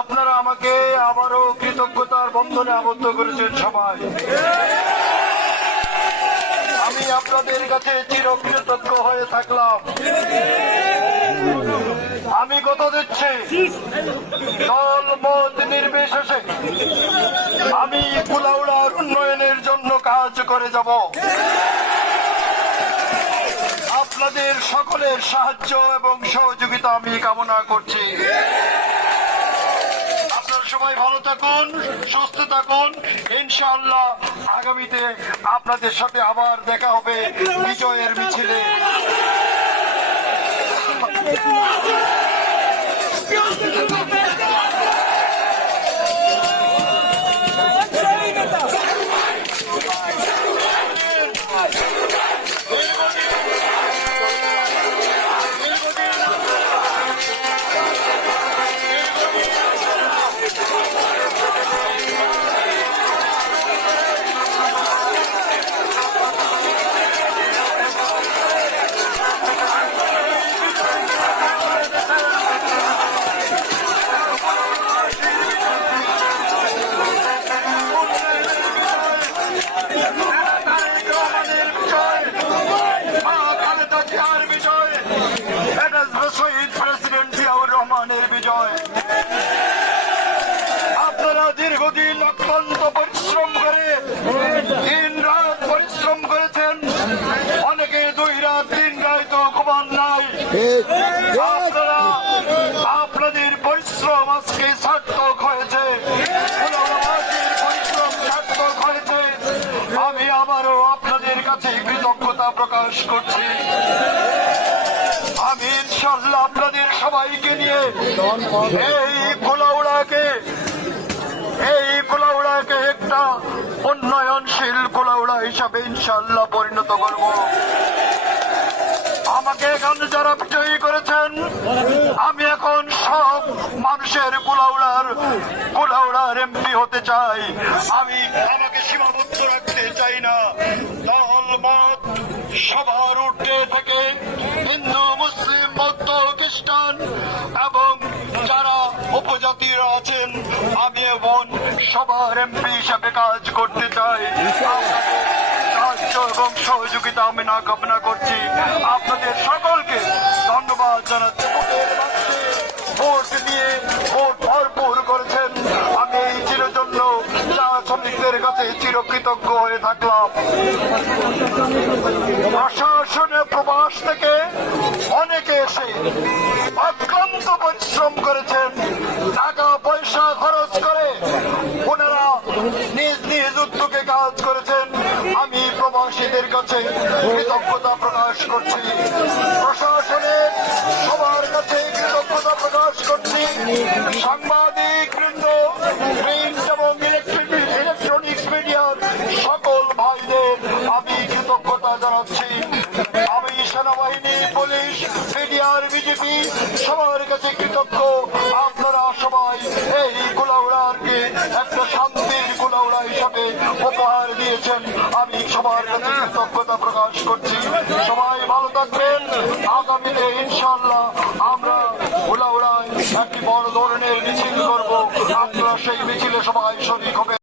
আপনারা আমাকে আবারও কৃতজ্ঞতার বন্ধনে আবদ্ধ করেছেন সবাই। আমি আপনাদের কাছে চিরকৃতজ্ঞ হয়ে থাকলাম। আমি কথা দিচ্ছি, দল মত নির্বিশেষে আমি কুলাউড়ার উন্নয়নের জন্য কাজ করে যাব। আপনাদের সকলের সাহায্য এবং সহযোগিতা আমি কামনা করছি। আপনারা সবাই ভালো থাকুন, সুস্থ থাকুন। ইনশাআল্লাহ আগামীতে আপনাদের সাথে আবার দেখা হবে বিজয়ের মিছিলে। শহীদ প্রেসিডেন্ট জিয়াউর রহমানের বিজয়। আপনারা দীর্ঘদিন অক্লান্ত পরিশ্রম করে দিন রাত পরিশ্রম করেছেন, অনেকে 2 রাত 3 রাত ঘুমান নাই। আপনারা আপনাদের পরিশ্রম আজকে সার্থক হয়েছে, পরিশ্রম সার্থক হয়েছে। আমি আবারও আপনাদের কাছে কৃতজ্ঞতা প্রকাশ করছি। আমি ইনশাআল্লাহ আপনাদের সবাইকে নিয়ে এই কুলাউড়াকে একটা উন্নয়নশীল কুলাউড়া হিসাবে ইনশাআল্লাহ পরিণত করব। আমাকে এখানে যারা বিজয়ী করেছেন, আমি এখন সব মানুষের কুলাউড়ার এমপি হতে চাই। আমি আমাকে সীমাবদ্ধ রাখতে চাই না। দল মত সবার ঊর্ধ্বে থেকে হিন্দু, মুসলিম, বৌদ্ধ, খ্রিস্টান এবং যারা উপজাতিরা আছেন, আমি এবং সবার এমপি হিসাবে কাজ করতে চাই। সাহায্য এবং সহযোগিতা আমি না কামনা করছি। আপনাদের সকলকে ধন্যবাদ জানাচ্ছি। ভোট দিয়ে ভোট ভরপুর করেছেন। আমি এই চিরের জন্য চা শ্রমিকদের কাছে চিরকৃতজ্ঞ হয়ে থাকলাম। প্রশাসনের প্রবাস থেকে অনেকে এসে অক্লান্ত পরিশ্রম করেছেন, টাকা পয়সা খরচ করে ওনারা নিজ নিজ উদ্যোগে কাজ করেছেন। আমি প্রবাসীদের কাছে কৃতজ্ঞতা প্রকাশ করছি। প্রশাসনের সবার কাছে কৃতজ্ঞতা প্রকাশ করছি। সাংবাদিক বৃন্দ, প্রিন্ট এবং ইলেকট্রনিক্স মিডিয়ার সকল ভাইদের আমি কৃতজ্ঞতা জানাচ্ছি। আমি সেনাবাহিনী, পুলিশ, মিডিয়ার, বিজেপি সবার কাছে কৃতজ্ঞ। আপনারা সবাই এই কুলাউড়াকে একটা শান্তির কুলাউড়া হিসাবে উপহার দিয়েছেন। আমি সবার কাছে কৃতজ্ঞতা প্রকাশ করছি। সবাই ভালো থাকবেন। আগামীতে ইনশাআল্লাহ আমরা কুলাউড়ায় একটি বড় ধরনের মিছিল করব। আপনারা সেই মিছিলে সবাই শরীক হবে।